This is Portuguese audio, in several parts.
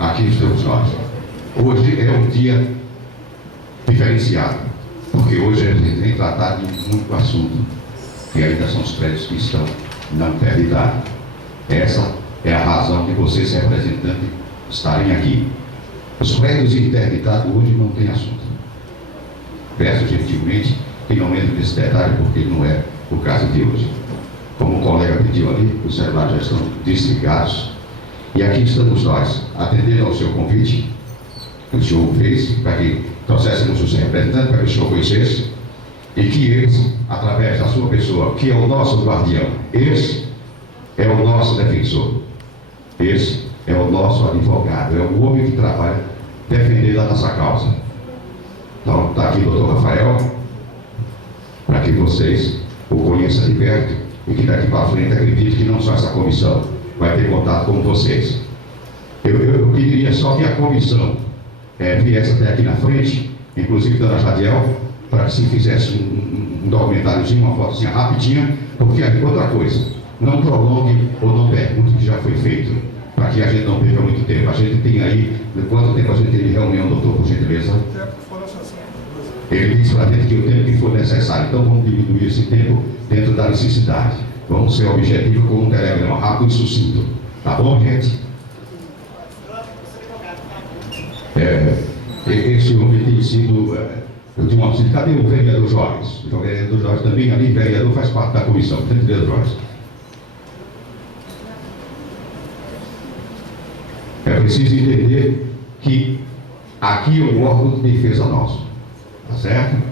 aqui estamos nós. Hoje é um dia diferenciado, porque hoje a gente vem tratar de muito assunto, que ainda são os prédios que estão na interditados. Essa é a razão de vocês, representantes, estarem aqui. Os prédios interditados hoje não têm assunto. Peço gentilmente que não entre nesse detalhe, porque não é o caso de hoje. Como o colega pediu ali, os celulares já estão desligados. E aqui estamos nós, atendendo ao seu convite, que o senhor fez, para que trouxéssemos os representantes, para que o senhor conhecesse, e que eles, através da sua pessoa, que é o nosso guardião, esse é o nosso defensor, esse é o nosso advogado, é o homem que trabalha defendendo a nossa causa. Então, está aqui o doutor Rafael, para que vocês o conheçam de perto, e que daqui para frente acredite que não só essa comissão vai ter contato com vocês. Eu pediria só que a comissão viesse até aqui na frente, inclusive da Jadiel, para que se fizesse um documentáriozinho, uma fotozinha rapidinha, porque outra coisa, não prolongue ou não pergunte o que já foi feito, para que a gente não perca muito tempo. A gente tem aí, quanto tempo a gente teve reunião, doutor, por gentileza? Ele disse para a gente que o tempo que for necessário, então vamos diminuir esse tempo dentro da necessidade. Vamos ser objetivos com um telegrama rápido e sucinto. Tá bom, gente? Esse homem tem sido... eu tinha uma visita, cadê o vereador Jorge? O vereador Jorge também ali, vereador faz parte da comissão. Vereador Jorge. É preciso entender que aqui é um órgão de defesa nosso. Tá certo?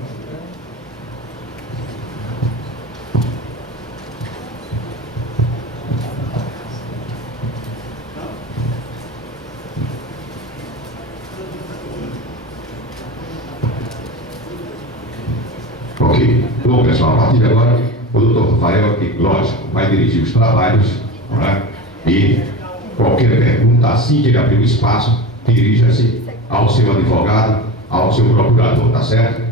Ok. Bom, pessoal, a partir de agora, o doutor Rafael, que, lógico, vai dirigir os trabalhos, né? E qualquer pergunta, assim que ele abrir o espaço, dirija-se ao seu advogado, ao seu procurador, tá certo?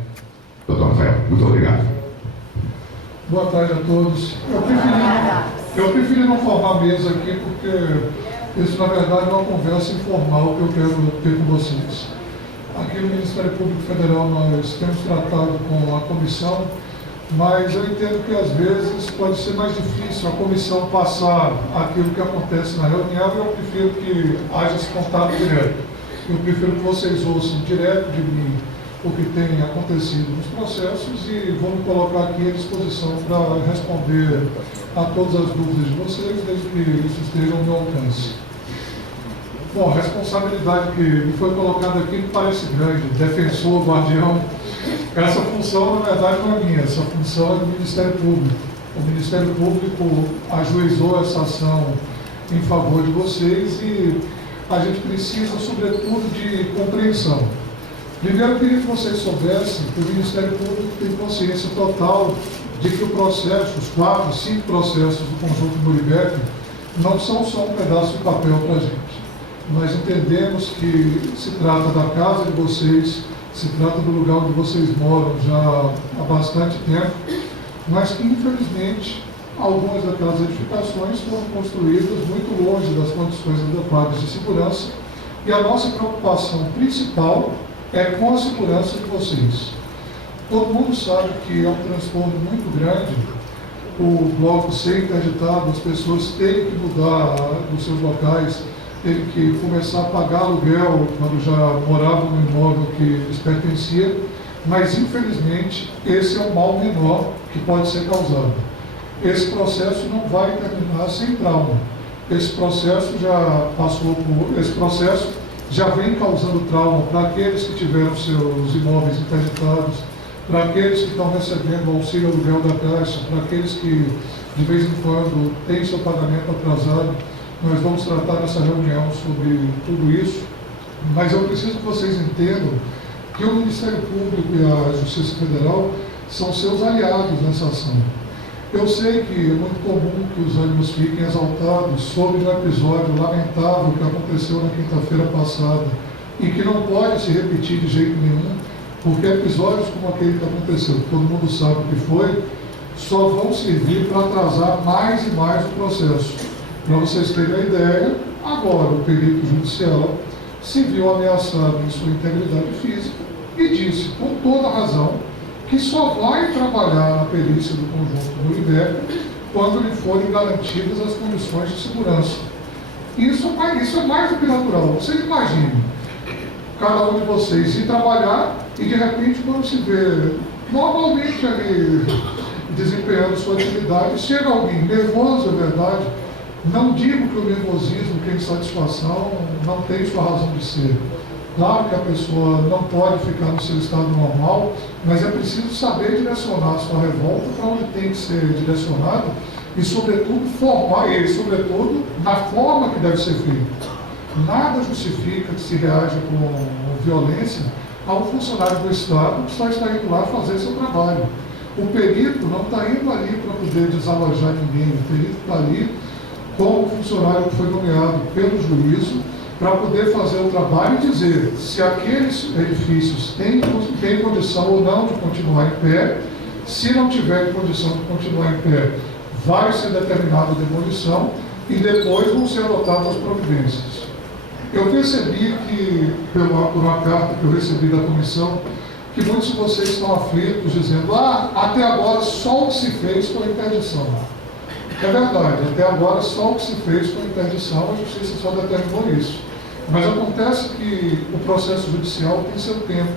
Doutor Rafael, muito obrigado. Boa tarde a todos. Eu preferi não formar mesa aqui, porque isso, na verdade, é uma conversa informal que eu quero ter com vocês. Aqui no Ministério Público Federal nós temos tratado com a comissão, mas eu entendo que às vezes pode ser mais difícil a comissão passar aquilo que acontece na reunião, e eu prefiro que haja esse contato direto. Eu prefiro que vocês ouçam direto de mim o que tem acontecido nos processos e vou me colocar aqui à disposição para responder a todas as dúvidas de vocês, desde que isso esteja ao meu alcance. Bom, a responsabilidade que me foi colocada aqui me parece grande, defensor, guardião. Essa função, na verdade, não é minha, essa função é do Ministério Público. O Ministério Público ajuizou essa ação em favor de vocês e a gente precisa, sobretudo, de compreensão. Primeiro, eu queria que vocês soubessem que o Ministério Público tem consciência total de que o processo, os 4, 5 processos do conjunto Muribeca, não são só um pedaço de papel para a gente. Nós entendemos que se trata da casa de vocês, se trata do lugar onde vocês moram já há bastante tempo, mas que, infelizmente, algumas daquelas edificações foram construídas muito longe das condições adequadas de segurança, e a nossa preocupação principal é com a segurança de vocês. Todo mundo sabe que é um transtorno muito grande o bloco ser interditado, as pessoas terem que mudar dos seus locais, terem que começar a pagar aluguel quando já moravam no imóvel que lhes pertencia, mas infelizmente esse é o mal menor que pode ser causado. Esse processo não vai terminar sem trauma. Esse processo já vem causando trauma para aqueles que tiveram seus imóveis interditados, para aqueles que estão recebendo o auxílio aluguel da Caixa, para aqueles que de vez em quando têm seu pagamento atrasado. Nós vamos tratar nessa reunião sobre tudo isso, mas eu preciso que vocês entendam que o Ministério Público e a Justiça Federal são seus aliados nessa ação. Eu sei que é muito comum que os ânimos fiquem exaltados sobre um episódio lamentável que aconteceu na quinta-feira passada e que não pode se repetir de jeito nenhum, porque episódios como aquele que aconteceu, que todo mundo sabe o que foi, só vão servir para atrasar mais e mais o processo. Para vocês terem a ideia, agora o perito judicial se viu ameaçado em sua integridade física e disse, com toda razão, que só vai trabalhar na perícia do conjunto Nuremberg quando lhe forem garantidas as condições de segurança. Isso é mais do que natural. Vocês imaginem, cada um de vocês ir trabalhar e de repente quando se vê normalmente ali desempenhando sua atividade, chega alguém nervoso, é verdade. Não digo que o nervosismo, que a insatisfação não tem sua razão de ser. Claro que a pessoa não pode ficar no seu estado normal, mas é preciso saber direcionar a sua revolta para onde tem que ser direcionada e, sobretudo, formar, e, sobretudo, na forma que deve ser feito. Nada justifica que se reaja com violência a um funcionário do Estado que só está indo lá fazer seu trabalho. O perito não está indo ali para poder desalojar ninguém, o perito está ali como funcionário que foi nomeado pelo juízo para poder fazer o trabalho e dizer se aqueles edifícios têm condição ou não de continuar em pé. Se não tiver condição de continuar em pé, vai ser determinada a demolição e depois vão ser adotadas as providências. Eu percebi que, por uma carta que eu recebi da comissão, que muitos de vocês estão aflitos, dizendo, até agora só o que se fez foi interdição. É verdade, até agora só o que se fez foi interdição, a justiça só determinou isso. Mas acontece que o processo judicial tem seu tempo.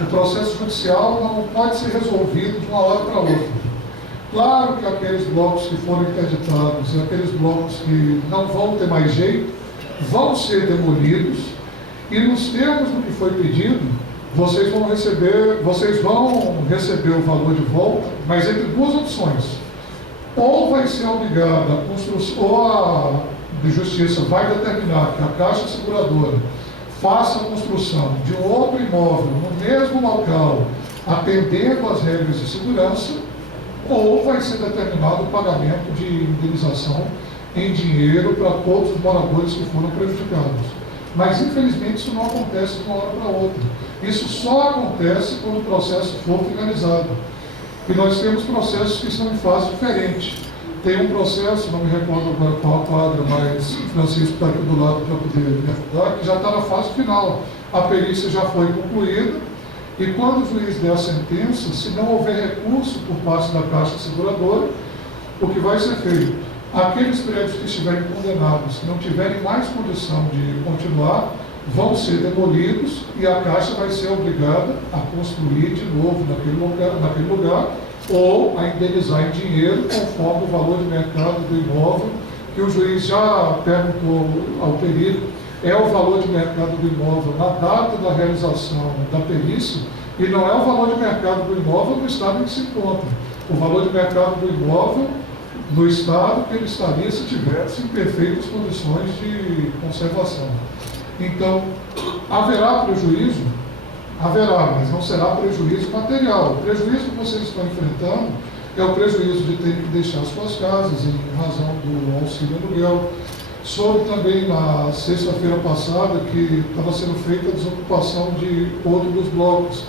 O processo judicial não pode ser resolvido de uma hora para outra. Claro que aqueles blocos que foram interditados, aqueles blocos que não vão ter mais jeito, vão ser demolidos e nos termos do que foi pedido, vocês vão receber o valor de volta, mas entre duas opções. Ou vai ser obrigada a construção, ou a de justiça vai determinar que a Caixa Seguradora faça a construção de um outro imóvel no mesmo local, atendendo às regras de segurança, ou vai ser determinado o pagamento de indenização em dinheiro para todos os moradores que foram prejudicados. Mas, infelizmente, isso não acontece de uma hora para outra. Isso só acontece quando o processo for finalizado. E nós temos processos que estão em fase diferente. Tem um processo, não me recordo agora qual a quadra, mas Francisco está aqui do lado para poder me ajudar, que já está na fase final. A perícia já foi concluída e quando o juiz der a sentença, se não houver recurso por parte da Caixa Seguradora, o que vai ser feito? Aqueles prédios que estiverem condenados, que não tiverem mais condição de continuar, vão ser demolidos e a Caixa vai ser obrigada a construir de novo naquele lugar ou a indenizar em dinheiro conforme o valor de mercado do imóvel, que o juiz já perguntou ao perito, é o valor de mercado do imóvel na data da realização da perícia e não é o valor de mercado do imóvel no estado em que se encontra. O valor de mercado do imóvel no estado que ele estaria se tivesse em perfeitas condições de conservação. Então, haverá prejuízo? Haverá, mas não será prejuízo material. O prejuízo que vocês estão enfrentando é o prejuízo de ter que deixar suas casas em razão do auxílio aluguel. Soube também na sexta-feira passada que estava sendo feita a desocupação de outro dos blocos.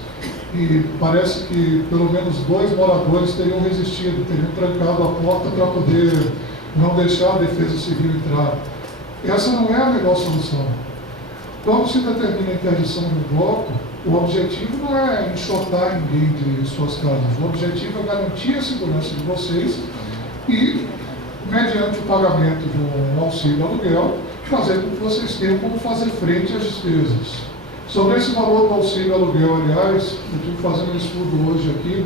E parece que pelo menos 2 moradores teriam resistido, teriam trancado a porta para poder não deixar a Defesa Civil entrar. Essa não é a melhor solução. Quando se determina a interdição de um bloco, o objetivo não é enxotar ninguém de suas casas. O objetivo é garantir a segurança de vocês e, mediante o pagamento de um auxílio aluguel, fazer com que vocês tenham como fazer frente às despesas. Sobre esse valor do auxílio aluguel, aliás, eu estive fazendo um estudo hoje aqui,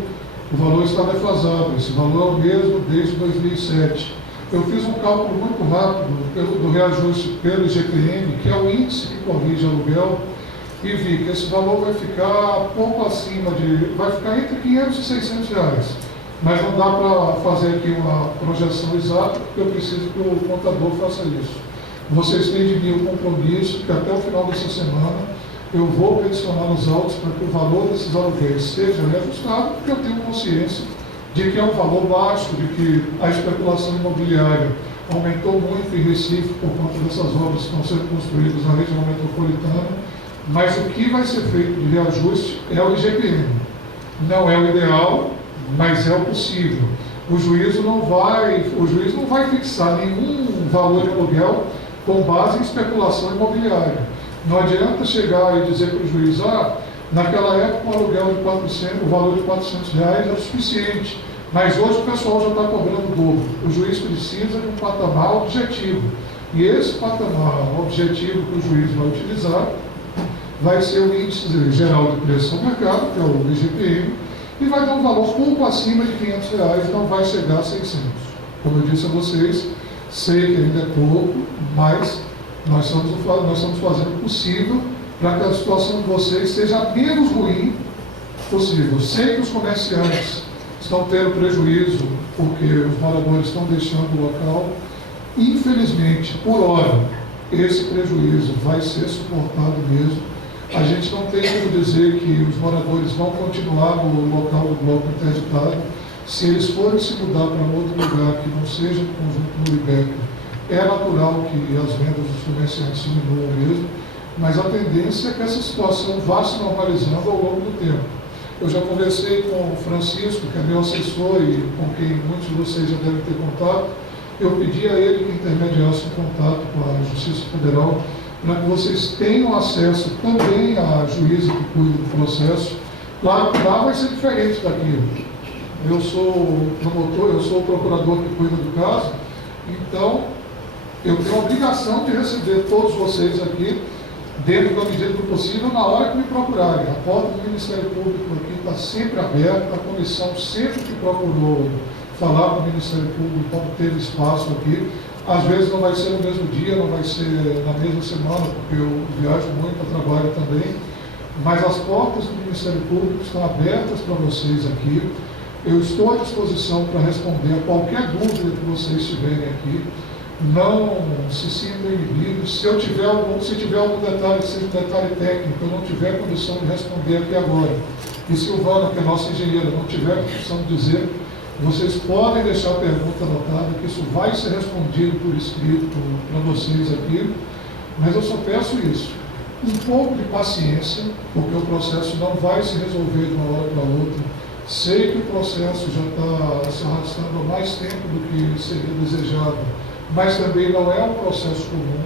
o valor está defasado, esse valor é o mesmo desde 2007. Eu fiz um cálculo muito rápido do reajuste pelo IGPM, que é o índice que corrige aluguel, e vi que esse valor vai ficar pouco acima vai ficar entre 500 e 600 reais. Mas não dá para fazer aqui uma projeção exata, porque eu preciso que o contador faça isso. Vocês têm de mim o compromisso que até o final dessa semana eu vou peticionar nos autos para que o valor desses aluguéis seja reajustado, porque eu tenho consciência de que é um valor baixo, de que a especulação imobiliária aumentou muito em Recife por conta dessas obras que estão sendo construídas na região metropolitana, mas o que vai ser feito de reajuste é o IGPM. Não é o ideal, mas é o possível. O juiz não vai fixar nenhum valor de aluguel com base em especulação imobiliária. Não adianta chegar e dizer para o juiz, naquela época o aluguel de 400, o valor de R$400 era suficiente, mas hoje o pessoal já está cobrando o dobro. O juiz precisa de um patamar objetivo. E esse patamar objetivo que o juiz vai utilizar vai ser o índice geral de preço ao mercado, que é o IGPM, e vai dar um valor pouco acima de R$500, não vai chegar a 600. Como eu disse a vocês, sei que ainda é pouco, mas nós estamos fazendo o possível para que a situação de vocês seja menos ruim possível. Sei que os comerciantes estão tendo prejuízo porque os moradores estão deixando o local. Infelizmente, por hora, esse prejuízo vai ser suportado mesmo. A gente não tem como dizer que os moradores vão continuar no local do bloco interditado. Se eles forem se mudar para outro lugar que não seja o conjunto Muribeca, é natural que as vendas dos comerciantes diminuam mesmo, mas a tendência é que essa situação vá se normalizando ao longo do tempo. Eu já conversei com o Francisco, que é meu assessor e com quem muitos de vocês já devem ter contato. Eu pedi a ele que intermediasse um contato com a Justiça Federal para que vocês tenham acesso também à juíza que cuida do processo. Claro que lá vai ser diferente daqui. Eu sou o promotor, eu sou o procurador que cuida do caso, então eu tenho a obrigação de receber todos vocês aqui, dentro da medida do possível, na hora que me procurarem. A porta do Ministério Público aqui está sempre aberta, a comissão sempre que procurou falar com o Ministério Público, quando teve espaço aqui. Às vezes não vai ser no mesmo dia, não vai ser na mesma semana, porque eu viajo muito a trabalho também, mas as portas do Ministério Público estão abertas para vocês aqui. Eu estou à disposição para responder a qualquer dúvida que vocês tiverem aqui. Não se sintam inibidos. Se tiver algum detalhe que seja um detalhe técnico, eu não tiver condição de responder aqui agora, e Silvana, que é nossa engenheira, não tiver condição de dizer, vocês podem deixar a pergunta anotada, que isso vai ser respondido por escrito para vocês aqui, mas eu só peço isso. Um pouco de paciência, porque o processo não vai se resolver de uma hora para outra. Sei que o processo já está se arrastando há mais tempo do que seria desejado, mas também não é um processo comum.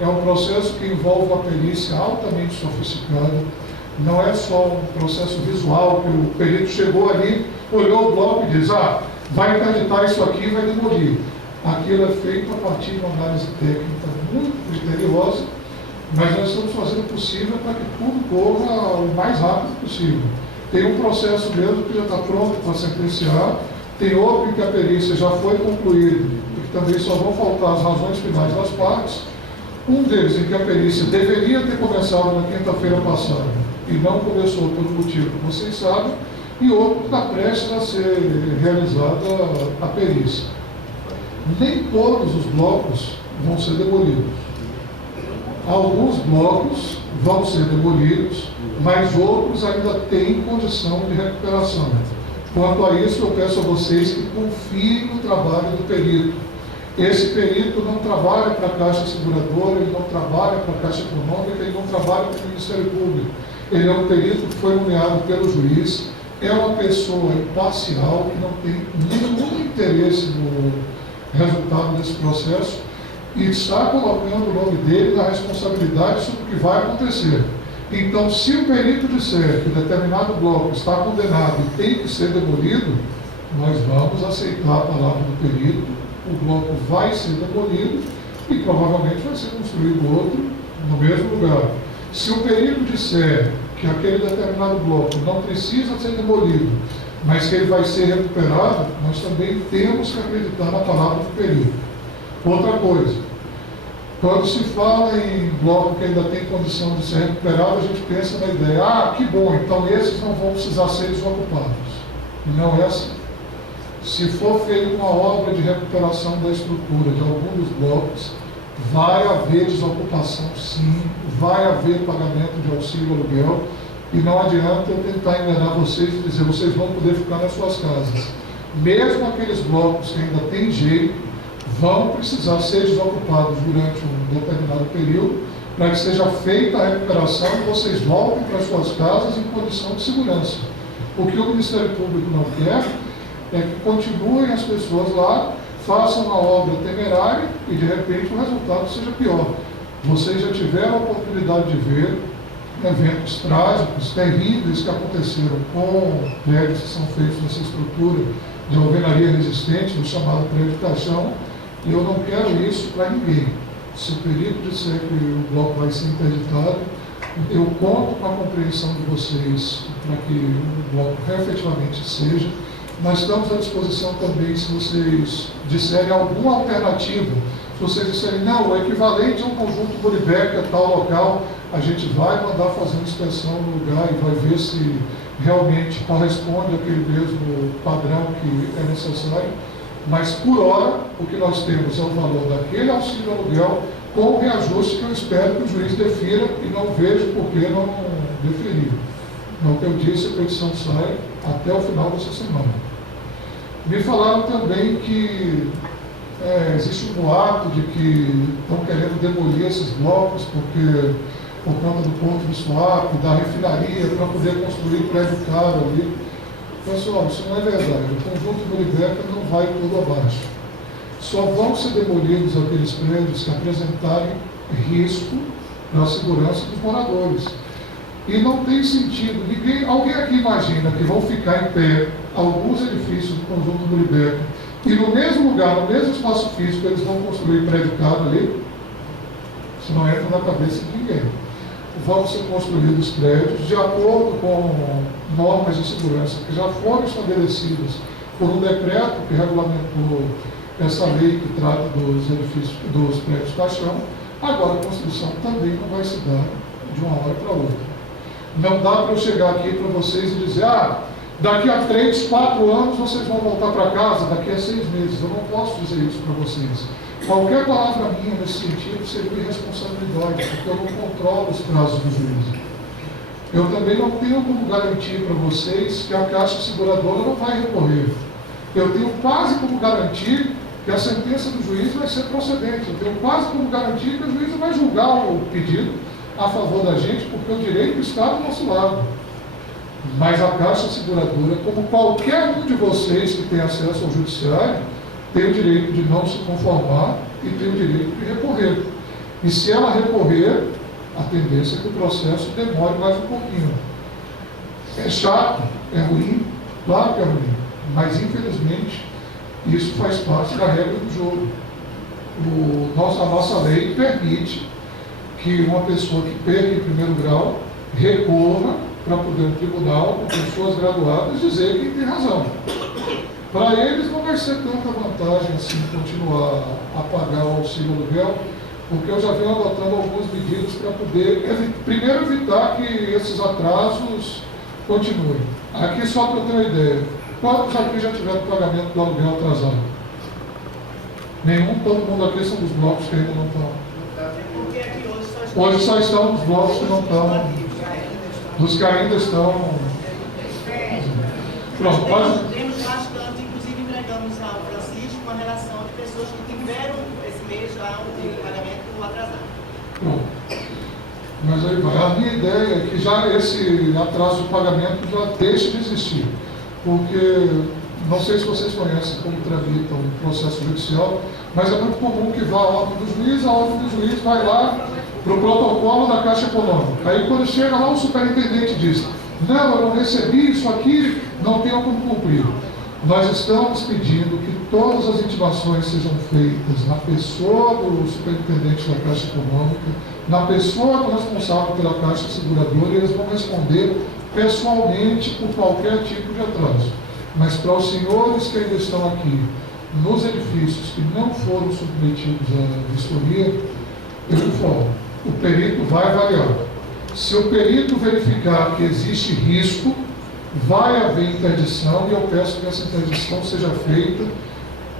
É um processo que envolve uma perícia altamente sofisticada. Não é só um processo visual, que o perito chegou ali, olhou o bloco e diz, vai interditar isso aqui e vai demolir. Aquilo é feito a partir de uma análise técnica muito criteriosa, mas nós estamos fazendo o possível para que tudo corra o mais rápido possível. Tem um processo mesmo que já está pronto para sentenciar, tem outro em que a perícia já foi concluída, e que também só vão faltar as razões finais das partes. Um deles em que a perícia deveria ter começado na quinta-feira passada, e não começou pelo motivo que vocês sabem, e outro que está prestes a ser realizada a perícia. Nem todos os blocos vão ser demolidos. Alguns blocos vão ser demolidos, mas outros ainda têm condição de recuperação. Quanto a isso, eu peço a vocês que confiem no trabalho do perito. Esse perito não trabalha para a Caixa Seguradora, ele não trabalha para a Caixa Econômica, ele não trabalha para o Ministério Público. Ele é um perito que foi nomeado pelo juiz, é uma pessoa imparcial, que não tem nenhum interesse no resultado desse processo, e está colocando o nome dele na responsabilidade sobre o que vai acontecer. Então, se o perito disser que determinado bloco está condenado e tem que ser demolido, nós vamos aceitar a palavra do perito, o bloco vai ser demolido e provavelmente vai ser construído outro no mesmo lugar. Se o perito disser que aquele determinado bloco não precisa ser demolido, mas que ele vai ser recuperado, nós também temos que acreditar na palavra do perito. Outra coisa, quando se fala em bloco que ainda tem condição de ser recuperado, a gente pensa na ideia, que bom, então esses não vão precisar ser desocupados. Não é assim. Se for feita uma obra de recuperação da estrutura de algum dos blocos, vai haver desocupação sim, vai haver pagamento de auxílio aluguel, e não adianta eu tentar enganar vocês e dizer, vocês vão poder ficar nas suas casas. Mesmo aqueles blocos que ainda têm jeito, vão precisar ser desocupados durante um determinado período, para que seja feita a recuperação e vocês voltem para suas casas em condição de segurança. O que o Ministério Público não quer é que continuem as pessoas lá, façam uma obra temerária e de repente o resultado seja pior. Vocês já tiveram a oportunidade de ver eventos trágicos, terríveis que aconteceram com prédios que são feitos nessa estrutura de alvenaria resistente, no chamado prédio caixão, e eu não quero isso para ninguém. Se o perigo de ser que o bloco vai ser interditado, eu conto com a compreensão de vocês para que o bloco efetivamente seja. Nós estamos à disposição também, se vocês disserem alguma alternativa, se vocês disserem, não, o equivalente a um conjunto Muribeca é tal local, a gente vai mandar fazer uma inspeção no lugar e vai ver se realmente corresponde àquele mesmo padrão que é necessário. Mas, por hora, o que nós temos é o valor daquele auxílio aluguel com o reajuste que eu espero que o juiz defira e não vejo por que não deferir. No que eu disse, a petição sai até o final dessa semana. Me falaram também que existe um boato de que estão querendo demolir esses blocos porque, por conta do Porto do Suape, da refinaria, para poder construir prédio caro ali. Pessoal, isso não é verdade. O conjunto Muribeca não vai tudo abaixo. Só vão ser demolidos aqueles prédios que apresentarem risco para a segurança dos moradores. E não tem sentido, alguém aqui imagina que vão ficar em pé alguns edifícios do conjunto Muribeca e no mesmo lugar, no mesmo espaço físico, eles vão construir prédio caro ali? Isso não entra na cabeça de ninguém. Vão ser construídos prédios de acordo com normas de segurança que já foram estabelecidas por um decreto que regulamentou essa lei que trata dos edifícios, dos prédios caixão. Agora, a construção também não vai se dar de uma hora para outra. Não dá para eu chegar aqui para vocês e dizer, daqui a 3, 4 anos vocês vão voltar para casa, daqui a 6 meses. Eu não posso dizer isso para vocês. Qualquer palavra minha nesse sentido seria irresponsabilidade, porque eu não controlo os prazos do juiz. Eu também não tenho como garantir para vocês que a Caixa Seguradora não vai recorrer. Eu tenho quase como garantir que a sentença do juiz vai ser procedente. Eu tenho quase como garantir que o juiz vai julgar o pedido a favor da gente, porque o direito está do nosso lado. Mas a Caixa Seguradora, como qualquer um de vocês que tem acesso ao judiciário, tem o direito de não se conformar e tem o direito de recorrer. E se ela recorrer, a tendência é que o processo demore mais um pouquinho. É chato, é ruim, claro que é ruim, mas infelizmente isso faz parte da regra do jogo. A nossa lei permite que uma pessoa que perca em primeiro grau recorra para poder um tribunal com pessoas graduadas dizer que tem razão. Para eles não vai ser tanta vantagem assim continuar a pagar o auxílio aluguel, porque eu já venho adotando algumas medidas para poder, primeiro, evitar que esses atrasos continuem. Aqui, só para eu ter uma ideia, quantos aqui já tiveram pagamento do aluguel atrasado? Nenhum, todo mundo aqui são dos blocos que ainda não estão. Hoje só estão os blocos que não estão, dos que ainda estão. Pronto, pode. Inclusive entregamos ao Francisco uma relação de pessoas que tiveram esse mês já o pagamento atrasado. Bom, mas aí vai. A minha ideia é que já esse atraso de pagamento já deixe de existir, porque não sei se vocês conhecem como tramita o processo judicial, mas é muito comum que vá a ordem do juiz, a ordem do juiz vai lá para o protocolo da Caixa Econômica. Aí quando chega lá o superintendente diz, não, eu não recebi isso aqui, não tenho como cumprir. Nós estamos pedindo que todas as intimações sejam feitas na pessoa do superintendente da Caixa Econômica, na pessoa do responsável pela Caixa Seguradora, e eles vão responder pessoalmente por qualquer tipo de atraso. Mas para os senhores que ainda estão aqui, nos edifícios que não foram submetidos à vistoria, eu informo, o perito vai avaliar. Se o perito verificar que existe risco, vai haver interdição, e eu peço que essa interdição seja feita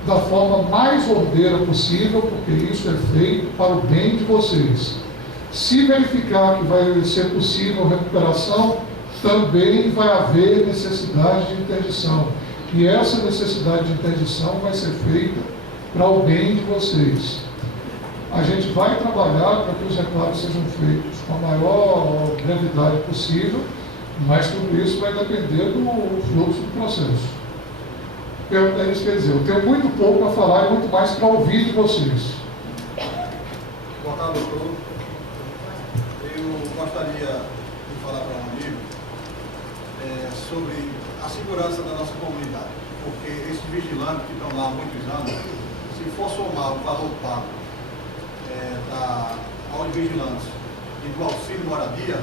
da forma mais ordeira possível, porque isso é feito para o bem de vocês. Se verificar que vai ser possível recuperação, também vai haver necessidade de interdição. E essa necessidade de interdição vai ser feita para o bem de vocês. A gente vai trabalhar para que os reclames sejam feitos com a maior brevidade possível, mas tudo isso vai depender do fluxo do processo. É isso que quer dizer, eu tenho muito pouco para falar e muito mais para ouvir de vocês. Boa tarde, doutor. gostaria de falar para um amigo sobre a segurança da nossa comunidade, porque esses vigilantes que estão lá há muitos anos, se for somar o valor pago aos vigilantes e do auxílio moradia,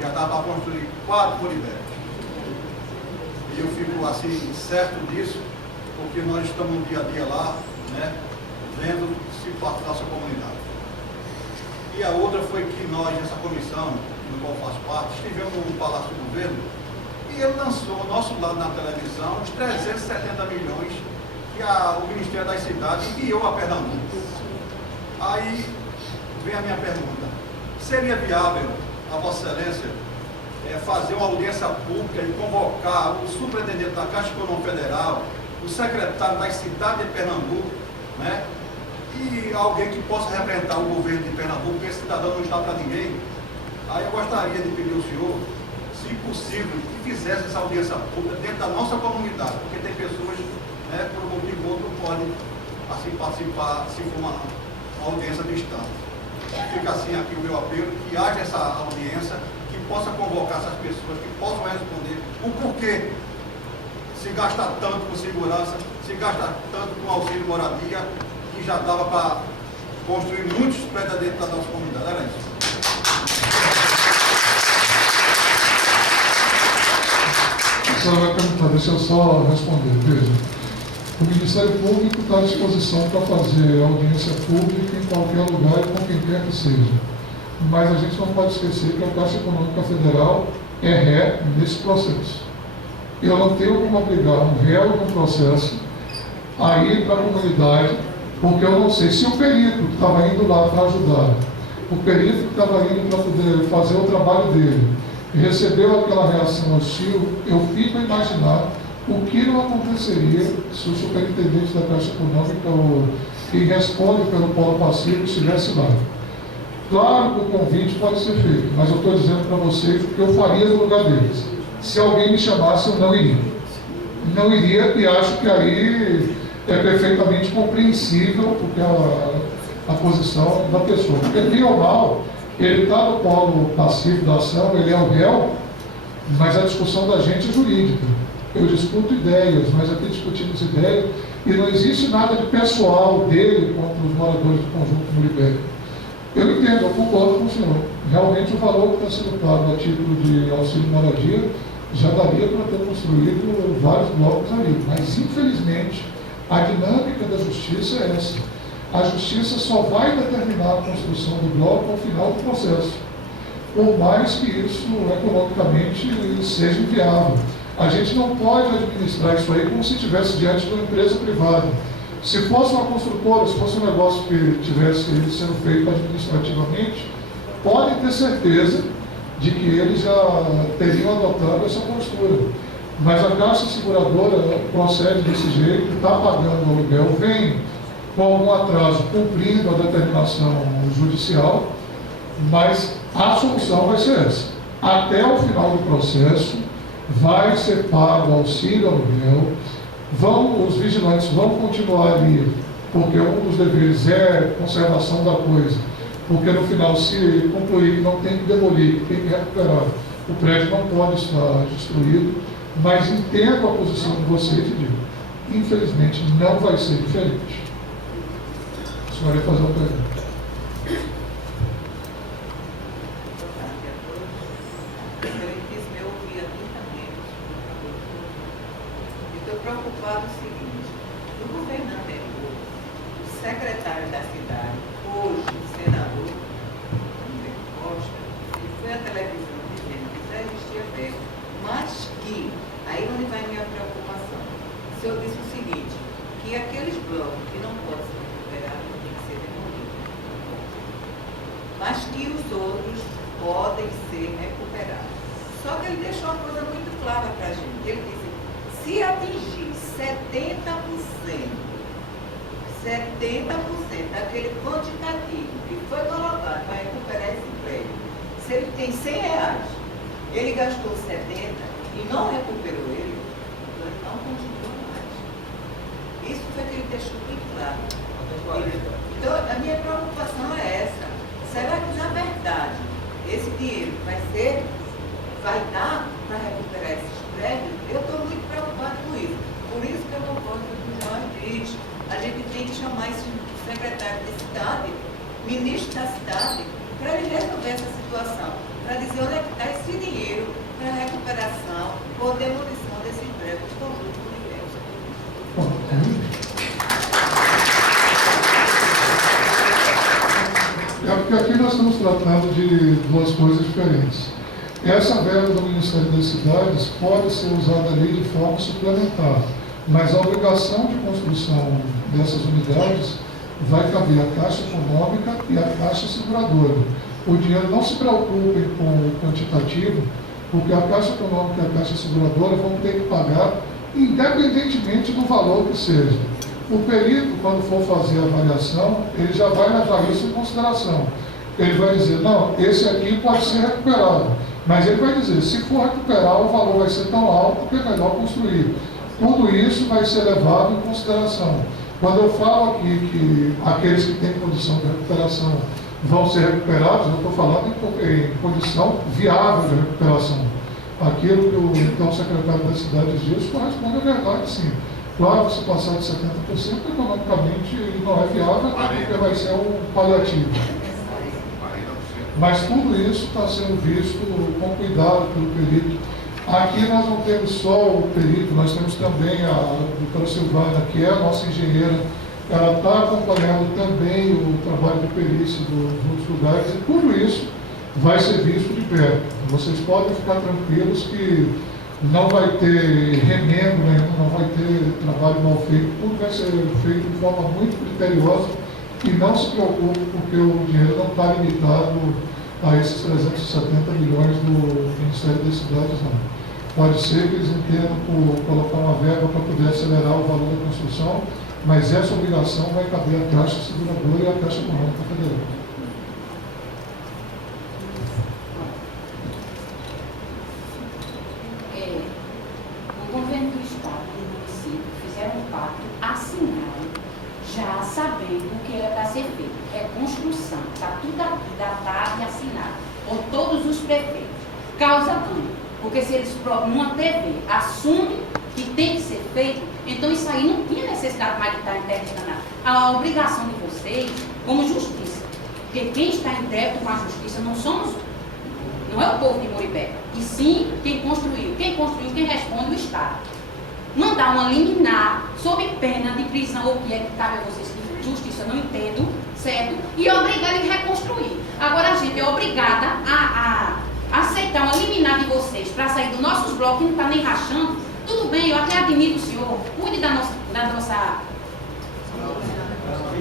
já dá para construir 4 Moribecs. E eu fico assim certo disso, porque nós estamos no dia a dia lá, né, vendo se parte da nossa comunidade. E a outra foi que nós, nessa comissão, no qual faço parte, estivemos no Palácio do Governo e ele lançou ao nosso lado na televisão os 370 milhões que o Ministério das Cidades enviou a Pernambuco. Aí vem a minha pergunta: seria viável a Vossa Excelência fazer uma audiência pública e convocar o superintendente da Caixa Econômica Federal, o secretário das cidades de Pernambuco, né? E alguém que possa representar o governo de Pernambuco, porque esse cidadão não está para ninguém? Aí eu gostaria de pedir ao senhor, se possível, que fizesse essa audiência pública dentro da nossa comunidade, porque tem pessoas, né, por um motivo ou outro, podem assim, participar se for uma audiência distante. Fica assim aqui o meu apelo, que haja essa audiência, que possa convocar essas pessoas, que possam responder o porquê se gasta tanto com segurança, se gasta tanto com auxílio moradia, que já dava para construir muitos prédios dentro da nossa comunidade. Era isso. A senhora vai perguntar, deixa eu só responder. Veja, o Ministério Público está à disposição para fazer audiência pública em qualquer lugar e com quem quer que seja. Mas a gente não pode esquecer que a Caixa Econômica Federal é ré nesse processo. Eu não tenho como obrigar um réu no processo a ir para a comunidade, porque eu não sei se o perito que estava indo lá para ajudar, o perito que estava indo para poder fazer o trabalho dele, recebeu aquela reação hostil, eu fico a imaginar o que não aconteceria se o superintendente da Caixa Econômica, que responde pelo polo passivo, estivesse lá. Claro que o convite pode ser feito, mas eu estou dizendo para vocês o que eu faria no lugar deles. Se alguém me chamasse, eu não iria. Não iria, e acho que aí é perfeitamente compreensível porque a posição da pessoa. Porque, bem ou mal, ele está no polo passivo da ação, ele é o réu, mas a discussão da gente é jurídica. Eu discuto ideias, nós aqui discutimos ideias, e não existe nada de pessoal dele contra os moradores do conjunto Moribeco. Eu entendo, eu concordo com o senhor. Realmente o valor que está sendo pago a título de auxílio moradia já daria para ter construído vários blocos ali. Mas, infelizmente, a dinâmica da justiça é essa. A justiça só vai determinar a construção do bloco ao final do processo, por mais que isso economicamente seja inviável. A gente não pode administrar isso aí como se estivesse diante de uma empresa privada. Se fosse uma construtora, se fosse um negócio que tivesse sendo feito administrativamente, podem ter certeza de que eles já teriam adotado essa postura. Mas a Caixa Seguradora procede desse jeito, está pagando o aluguel, vem com algum atraso cumprindo a determinação judicial, mas a solução vai ser essa. Até o final do processo, vai ser pago auxílio aluguel, os vigilantes vão continuar ali, porque um dos deveres é conservação da coisa, porque no final, se concluir que não tem que demolir, que tem que recuperar, o prédio não pode estar destruído, mas entendo a posição de vocês e digo, infelizmente não vai ser diferente. A senhora ia fazer uma pergunta. Estou preocupado o seguinte: no governo anterior, o secretário da cidade, hoje o senador Humberto Costa, ele foi à televisão dizendo que já existia verba, mas que, aí onde vai minha preocupação, o senhor disse o seguinte, que aqueles blocos que não podem ser recuperados têm que ser demolidos, mas que os outros podem ser recuperados. Só que ele deixou uma coisa muito clara para a gente. Ele disse: se atingir 70% daquele quantitativo que foi colocado para recuperar esse prédio, se ele tem R$100, ele gastou 70 e não recuperou ele, então ele não continua mais. Isso foi que ele deixou bem claro. Então, a minha preocupação é essa. Será que, na verdade, esse dinheiro vai para ele resolver essa situação, para dizer onde é que está esse dinheiro para recuperação ou demolição desses prédios todos do É porque aqui nós estamos tratando de duas coisas diferentes. Essa verba do Ministério das Cidades pode ser usada ali de forma suplementar, mas a obrigação de construção dessas unidades vai caber a Caixa Econômica e a Caixa Seguradora. O dinheiro, não se preocupem com o quantitativo, porque a Caixa Econômica e a Caixa Seguradora vão ter que pagar independentemente do valor que seja. O perito, quando for fazer a avaliação, ele já vai levar isso em consideração. Ele vai dizer, não, esse aqui pode ser recuperado. Mas ele vai dizer, se for recuperar, o valor vai ser tão alto que é melhor construir. Tudo isso vai ser levado em consideração. Quando eu falo aqui que aqueles que têm condição de recuperação vão ser recuperados, eu estou falando em condição viável de recuperação. Aquilo que o então secretário da cidade diz corresponde à verdade, sim. Claro, se passar de 70%, economicamente não é viável, porque vai ser um paliativo. Mas tudo isso está sendo visto com cuidado pelo perito. Aqui nós não temos só o perito, nós temos também a doutora Silvana, que é a nossa engenheira. Ela está acompanhando também o trabalho de perícia dos outros lugares, e tudo isso vai ser visto de perto. Vocês podem ficar tranquilos que não vai ter remendo nenhum, não vai ter trabalho mal feito, tudo vai ser feito de forma muito criteriosa e não se preocupe porque o dinheiro não está limitado a esses 370 milhões do Ministério das Cidades, não. Pode ser que eles entendam por colocar uma verba para poder acelerar o valor da construção, mas essa obrigação vai caber à Caixa Seguradora e à Caixa Econômica Federal. O governo do Estado e do município fizeram um pacto assinado, já sabendo o que era para ser feito. É construção, está tudo aqui datado e assinado por todos os prefeitos. Causa dano, porque se eles numa TV assumem que tem que ser feito, então isso aí não tinha necessidade mais de estar interditando. A obrigação de vocês, como justiça, porque quem está em débito com a justiça não é o povo de Muribeca, e sim quem construiu, quem responde o Estado. Mandar uma liminar sob pena de prisão, ou que é que cabe a vocês, que justiça não entendo, certo? E obrigar ele a reconstruir. Agora a gente é obrigada a aceitar uma liminar de vocês para sair dos nossos blocos, que não está nem rachando. Tudo bem, eu até admito o senhor, cuide da nossa...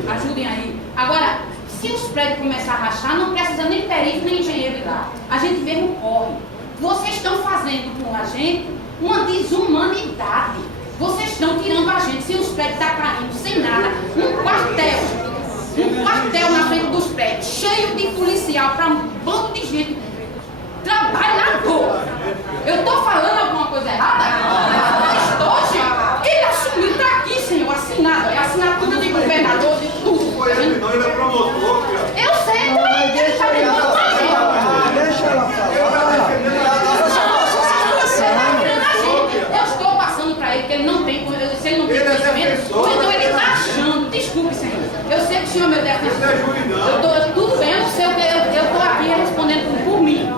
Ajudem aí. Agora, se os prédios começarem a rachar, não precisa nem perito, nem engenheiro ir lá. A gente mesmo corre. Vocês estão fazendo com a gente uma desumanidade. Vocês estão tirando a gente, se os prédios estão caindo sem nada. Um quartel na frente dos prédios, cheio de policial, para um bando de gente trabalhador. Eu estou falando alguma coisa errada? Não estou, gente. Ele assumiu, está aqui, senhor, assinado. É assinatura de governador, de tudo. Não, ele é promotor, eu sei, mas ele está brincando. Deixa ela falar. Eu estou passando para ele que ele não tem, se ele não tem conhecimento, ou então ele está achando. Desculpe, senhor. Eu sei que o senhor é meu defensor. Tudo bem, eu sei, eu estou aqui respondendo por mim.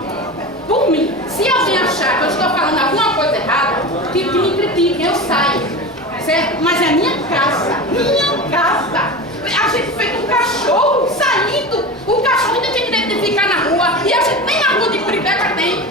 Por mim. Se alguém achar que eu estou falando alguma coisa errada, que me critiquem, eu saio. Certo? Mas é minha casa. Minha casa. A gente fez um cachorro saindo. O cachorro ainda tinha que ficar na rua. E a gente nem na rua de Muribeca tem.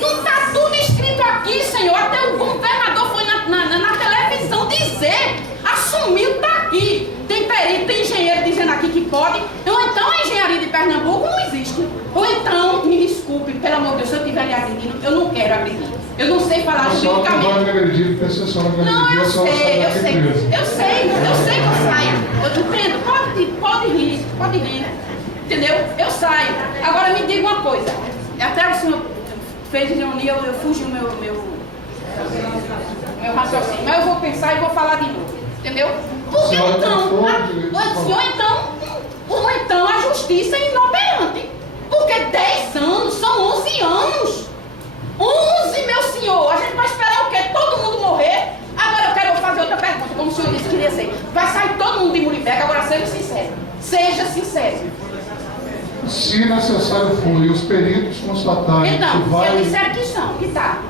Não está tudo escrito aqui, senhor. Até o governador foi na televisão dizer. Assumiu, está aqui. Tem perito, tem engenheiro dizendo aqui que pode. Ou então a engenharia de Pernambuco não existe. Ou então, me desculpe, pelo amor de Deus, se eu estiver lhe agredindo, eu não quero agredir. Eu não sei falar juridicamente. Não, eu sei que eu saio. Eu entendo, pode rir. Entendeu? Eu saio. Agora me diga uma coisa. Até o senhor fez ironia, eu fugi o meu raciocínio. Mas eu vou pensar e vou falar de novo. Entendeu? Porque ou então a justiça é inoperante. Porque 10 anos são 11 anos. 11, meu senhor. A gente vai esperar o quê? Todo mundo morrer? Agora eu quero fazer outra pergunta, como o senhor disse que queria ser. Vai sair todo mundo de Muribeca, agora seja sincero. Seja sincero. Se necessário for e os peritos constatarem Então, que vai... eu disser que são, que tá.